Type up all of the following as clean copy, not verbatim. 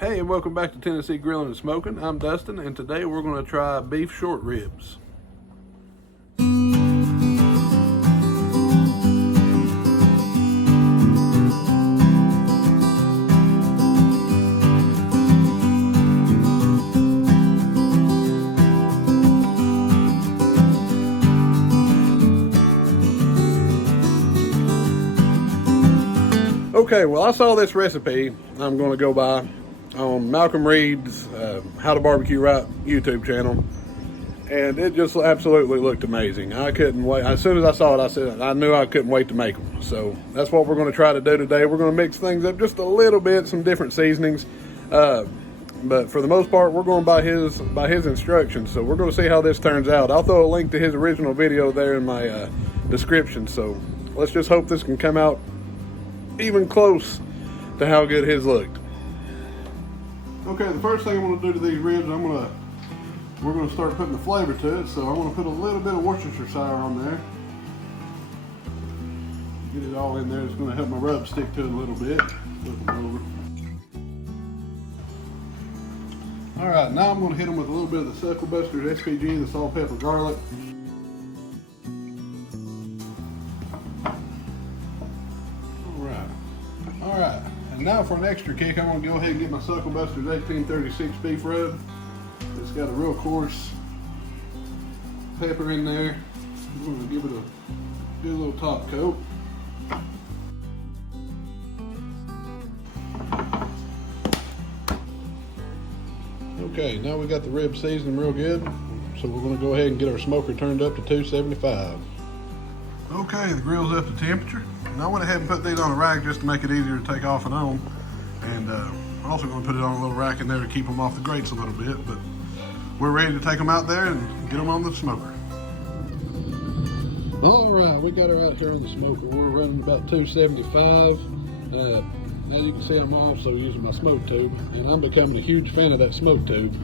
Hey, and welcome back to Tennessee Grillin and Smokin. I'm Dustin, and today we're going to try beef short ribs. Okay, well, I saw this recipe I'm going to go by on Malcom Reeds How to Barbecue Right YouTube channel, and it just absolutely looked amazing. I couldn't wait. As soon as I saw it, I said I knew I couldn't wait to make them. So that's what we're going to try to do today. We're going to mix things up just a little bit, some different seasonings, but for the most part, we're going by his instructions. So we're going to see how this turns out. I'll throw a link to his original video there in my description. So let's just hope this can come out even close to how good his looked. Okay, the first thing I'm going to do to these ribs, we're going to start putting the flavor to it. So I'm going to put a little bit of Worcestershire on there. Get it all in there. It's going to help my rub stick to it a little bit. Flip them over. All right, now I'm going to hit them with a little bit of the Suckle Buster's SPG, the salt, pepper, garlic. All right, and now for an extra kick, I'm going to go ahead and get my Suckle Buster's 1836 beef rub. It's got a real coarse pepper in there. I'm going to give it a good little top coat. Okay, now we got the rib seasoned real good, so we're going to go ahead and get our smoker turned up to 275. Okay, the grill's up to temperature. And I went ahead and put these on a rack just to make it easier to take off and on. And I'm also going to put it on a little rack in there to keep them off the grates a little bit. But we're ready to take them out there and get them on the smoker. All right, we got her out here on the smoker. We're running about 275. As you can see, I'm also using my smoke tube, and I'm becoming a huge fan of that smoke tube.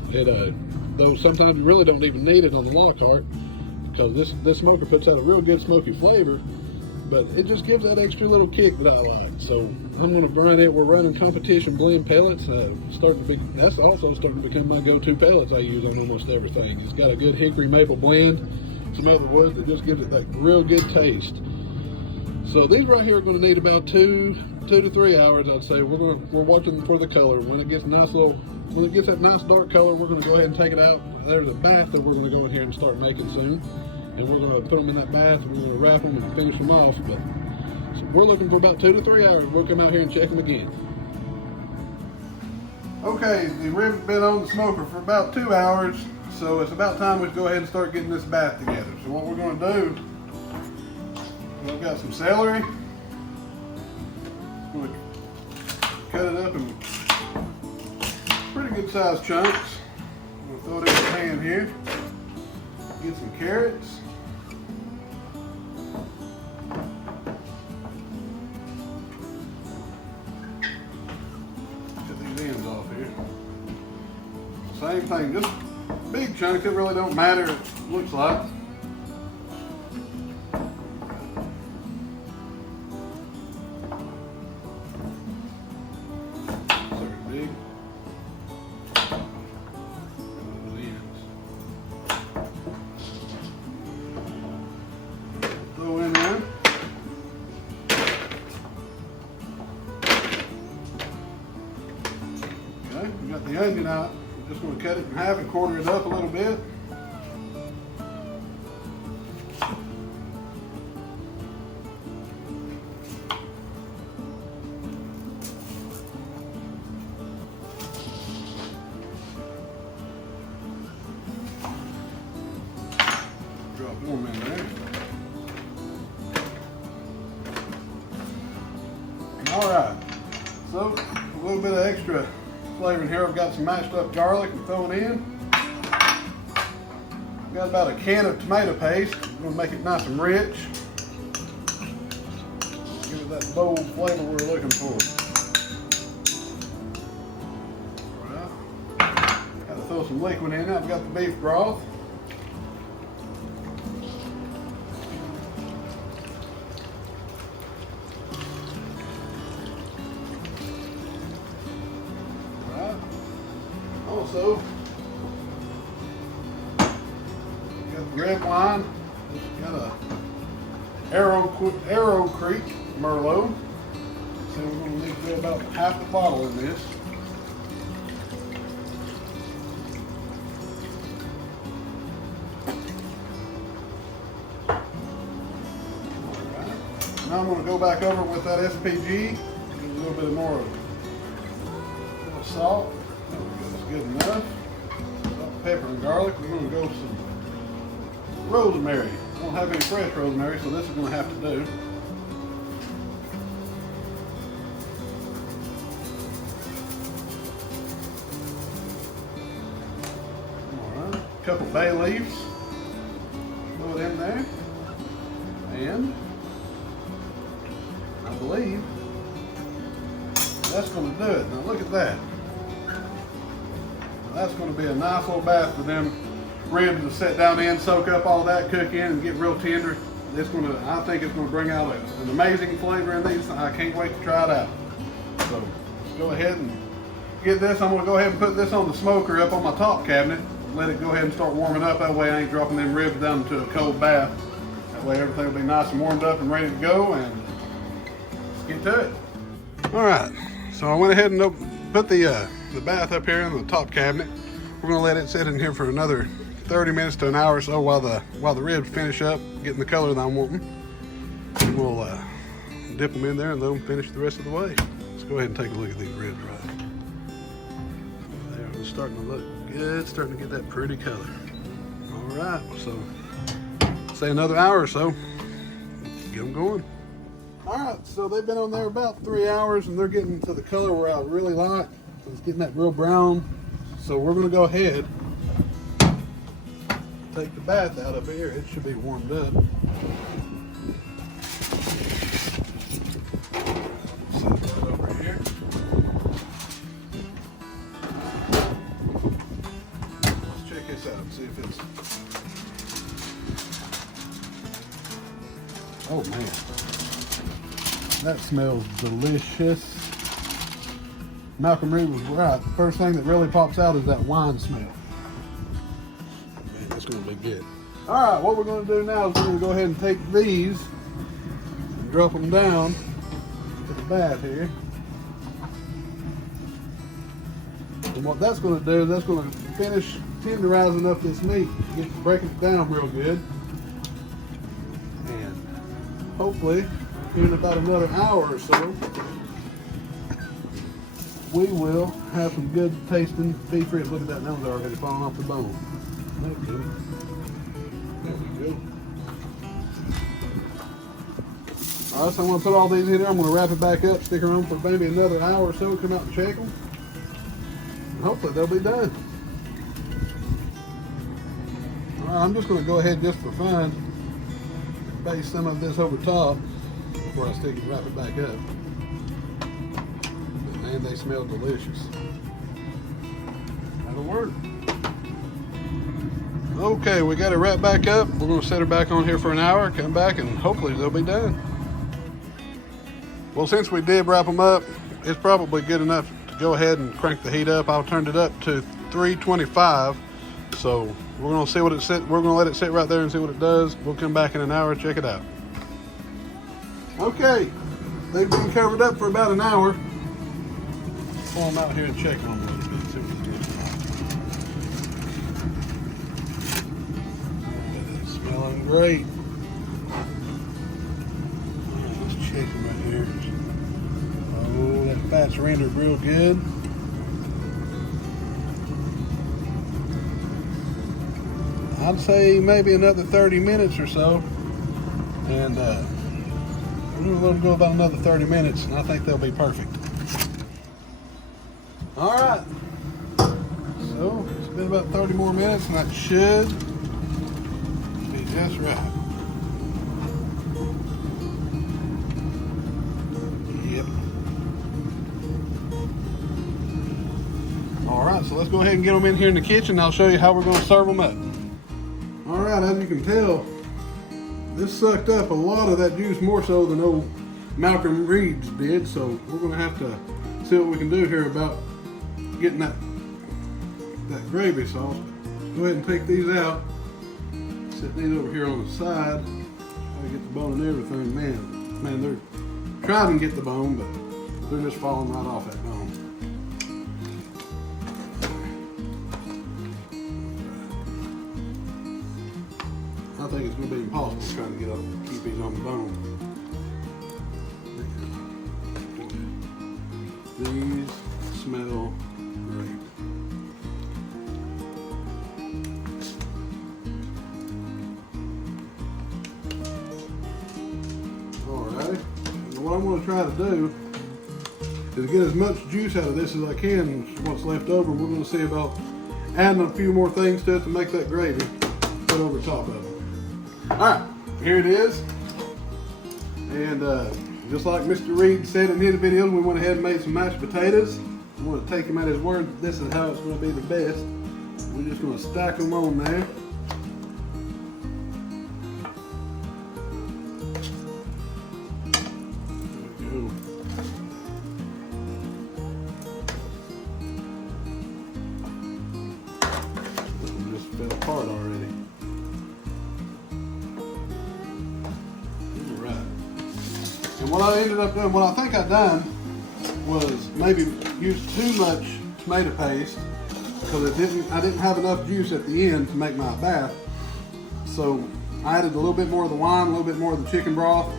Though sometimes you really don't even need it on the Lockhart, because this smoker puts out a real good smoky flavor, but it just gives that extra little kick that I like. So I'm going to run it. We're running competition blend pellets. That's also starting to become my go-to pellets I use on almost everything. It's got a good hickory maple blend, some other wood that just gives it that real good taste. So these right here are going to need about 2 to 3 hours, I'd say. We're watching for the color. When it gets that nice dark color, we're going to go ahead and take it out. There's a bath that we're going to go in here and start making soon. And we're going to put them in that bath, and we're going to wrap them and finish them off. But so we're looking for about 2 to 3 hours. We'll come out here and check them again. Okay, the rib's been on the smoker for about 2 hours, so it's about time we go ahead and start getting this bath together. So what we're going to do, I've got some celery. I'm going to cut it up in pretty good sized chunks. I'm going to throw it in the pan here. Get some carrots. Get these ends off here. Same thing, just big chunks. It really don't matter, it looks like. Big. Throw in there. Okay, we got the onion out. I'm just going to cut it in half and quarter it up a little bit. Drop one in there. All right, so a little bit of extra flavor in here. I've got some mashed up garlic I'm throwing in. I've got about a can of tomato paste. I'm going to make it nice and rich. Give it that bold flavor we're looking for. All right, got to throw some liquid in it. I've got the beef broth. Also, got the red wine. It's got a Arrow Creek Merlot. So we're going to need to do about half the bottle in this. Now I'm going to go back over with that SPG, a little bit more of salt. That's good enough. Salt, pepper, and garlic. We're going to go some rosemary. I don't have any fresh rosemary, so this is going to have to do. All right, a couple bay leaves. Throw it in there, and I believe that's going to do it. Now look at that. That's going to be a nice little bath for them ribs to sit down in, soak up all that, cook in, and get real tender. I think it's going to bring out an amazing flavor in these. I can't wait to try it out. So let's go ahead and get this. I'm going to go ahead and put this on the smoker up on my top cabinet. Let it go ahead and start warming up. That way I ain't dropping them ribs down into a cold bath. That way everything will be nice and warmed up and ready to go. And get to it. All right, so I went ahead and put the bath up here in the top cabinet. We're gonna let it sit in here for another 30 minutes to an hour or so while the ribs finish up, getting the color that I'm wanting. And we'll dip them in there and let them finish the rest of the way. Let's go ahead and take a look at these ribs right there. They're starting to look good, starting to get that pretty color. All right, so say another hour or so, get them going. All right, so they've been on there about 3 hours and they're getting to the color where I really like. So it's getting that real brown. So we're gonna go ahead, take the bath out of here. It should be warmed up. Set that over here. Let's check this out and see if it's, oh man. That smells delicious. Malcom Reeds was right. The first thing that really pops out is that wine smell. Man, that's going to be good. All right, what we're going to do now is we're going to go ahead and take these and drop them down to the bath here. And what that's going to do is that's going to finish tenderizing up this meat, breaking it down real good. And hopefully, in about another hour or so, we will have some good tasting beef ribs. Look at that, now they're already falling off the bone. Okay. There we go. All right, so I'm going to put all these in there. I'm going to wrap it back up, stick around for maybe another hour or so, come out and check them. And hopefully they'll be done. All right, I'm just going to go ahead just for fun, base some of this over top before I stick it and wrap it back up. And they smell delicious. That'll work. Okay, we got it wrapped back up. We're going to set her back on here for an hour, come back, and hopefully they'll be done. Well, since we did wrap them up, it's probably good enough to go ahead and crank the heat up. I'll turn it up to 325. So we're going to see what it sit. We're going to let it sit right there and see what it does. We'll come back in an hour, check it out. Okay, they've been covered up for about an hour. Pull them out here and check on them a little bit. See what it is. Smelling great. Let's check them right here. Oh, that fat's rendered real good. I'd say maybe another 30 minutes or so. And we're going to let them go about another 30 minutes, and I think they'll be perfect. All right, so it's been about 30 more minutes and that should be just right. Yep. All right, so let's go ahead and get them in here in the kitchen. I'll show you how we're going to serve them up. All right, as you can tell, this sucked up a lot of that juice, more so than old Malcom Reeds did. So we're going to have to see what we can do here about getting that that gravy sauce. Go ahead and take these out. Set these over here on the side. Try to get the bone and everything. Man, they're trying to get the bone, but they're just falling right off that bone. I think it's going to be impossible trying to keep these on the bone. These smell great. Alrighty, and what I'm going to try to do is get as much juice out of this as I can. What's left over, we're going to see about adding a few more things to it to make that gravy put over top of it. Alright, here it is. And just like Mr. Reed said in his videos, we went ahead and made some mashed potatoes. I want to take him at his word that this is how it's going to be the best. We're just going to stack them on there. There we go. This one just fell apart already. And what I ended up doing, what I think I done, was maybe use too much tomato paste because I didn't have enough juice at the end to make my bath. So I added a little bit more of the wine, a little bit more of the chicken broth,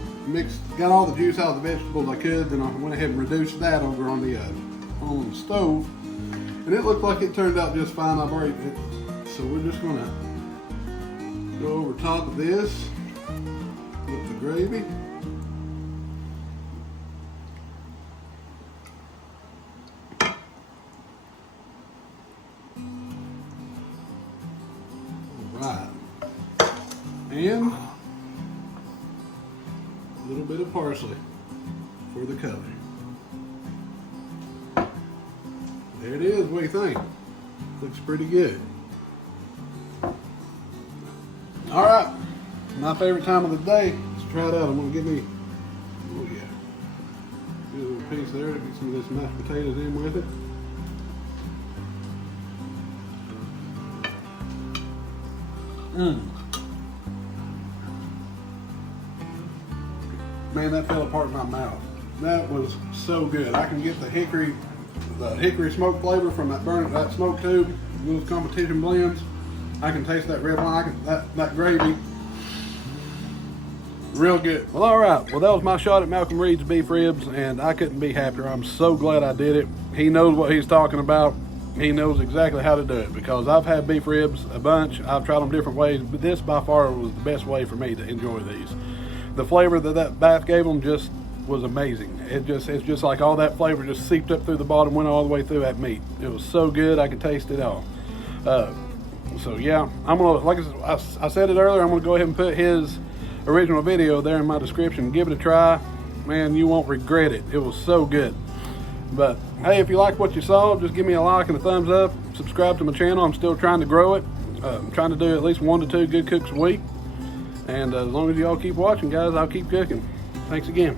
got all the juice out of the vegetables I could, then I went ahead and reduced that over on the stove, and it looked like it turned out just fine. I braided it, so we're just gonna go over top of this with the gravy. Right, and a little bit of parsley for the color. There it is. What do you think? Looks pretty good. All right, my favorite time of the day. Let's try it out. I'm gonna get me, oh yeah, get a little piece there to get some of this mashed potatoes in with it. Man, that fell apart in my mouth. That was so good. I can get the hickory smoke flavor from that smoke tube, those competition blends. I can taste that red wine, that gravy. Real good. Well, all right. Well, that was my shot at Malcom Reeds beef ribs, and I couldn't be happier. I'm so glad I did it. He knows what he's talking about. He knows exactly how to do it, because I've had beef ribs a bunch. I've tried them different ways, but this by far was the best way for me to enjoy these. The flavor that bath gave them just was amazing. It's just like all that flavor just seeped up through the bottom, went all the way through that meat. It was so good, I could taste it all. So yeah, I'm gonna, like I said it earlier, I'm gonna go ahead and put his original video there in my description. Give it a try. Man, you won't regret it. It was so good. But hey, if you like what you saw, just give me a like and a thumbs up. Subscribe to my channel. I'm still trying to grow it. I'm trying to do at least 1 to 2 good cooks a week. And as long as y'all keep watching, guys, I'll keep cooking. Thanks again.